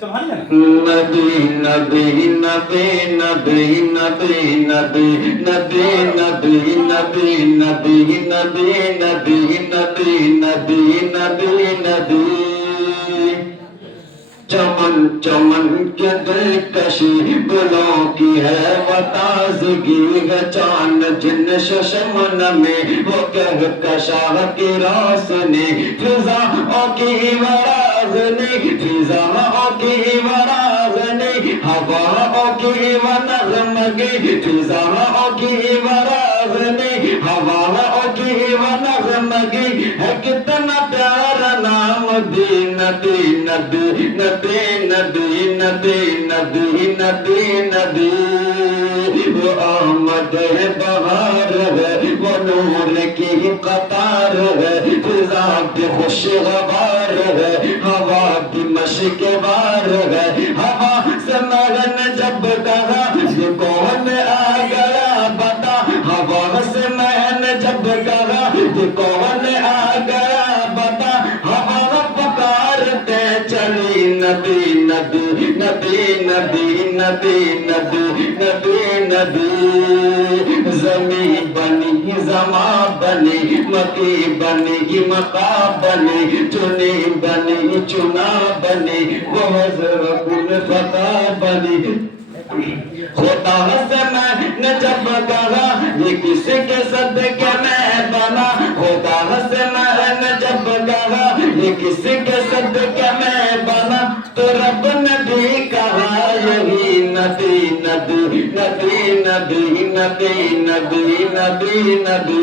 संभालिए ना। नबी नबी नबी नबी नबी नबी नबी नबी नबी नबी नबी नबी नबी नबी नबी नबी चमन चमन के दिलकशी गुलों की है वताज़गी है चांद जिन शशमन में वो कह कशाह की रोशनी फिज़ाओं की वराज़नी फिज़ाओं की वराज़नी हवाओं की वनग़मगी फिज़ाओं की वराज़नी हवाओं की वनग़मगी है कितना प्यारा नाम दीन दीन नबी नबी नबी नबी नबी नबी नबी वो आमद है बहार है वो नूर की कतार है फिजा भी खुशगवार है हवा भी मशकबार है हवा से मगन जब कहा ये कौन आ गया बता हवा से मैंने जब कहा ये कौन आ गया बता हवा पुकारते चली नबी नबी नबी नबी नबी नबी नबी नबी ज़मी बनी ज़मा बनी मकी बनी मका बनी चुनी बनी चुना बनी वो ज़रकुल फता बनी खुदा से मैंने जब कहा ये किसके सदके मैं बना खुदा से मैंने जब कहा ये किसके सदके मैं बना तो रब ने भी कहा यही नबी नबी नबी नबी नबी नबी नबी नबी